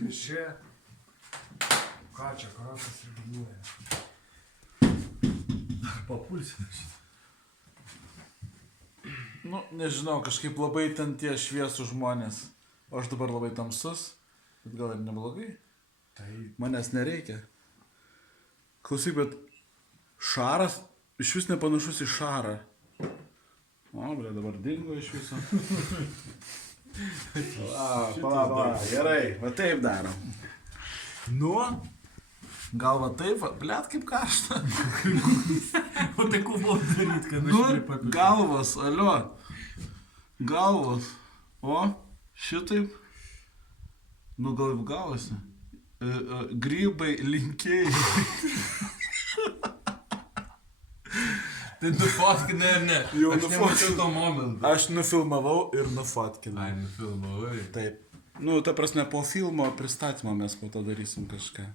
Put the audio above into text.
Visi. Ką čia, karosas reguliuoja? Papulsinas. Nu, nežinau, kažkaip labai ten tie šviesų žmonės. O aš dabar labai tamsus, bet gal ir neblogai. Tai Manęs nereikia. Klausyk, bet Šaras iš vis nepanašus į Šarą. O, ble, dabar dingo iš viso. Pala, gerai, va taip darom. Nu, gal va taip, va, blėt kaip karšta. O tai ko buvo daryti, kad Nu, galvos, alio. Galvos. O, šitaip. Nu, gal gavosi. Grybai linkėjai. Tai nufotkinai ar ne? Jau Aš nemačiau to momento. Aš nufilmavau ir nufotkinau. Ai, nufilmavai. Taip. Nu, ta prasme, po filmo pristatymo mes po to darysim kažką.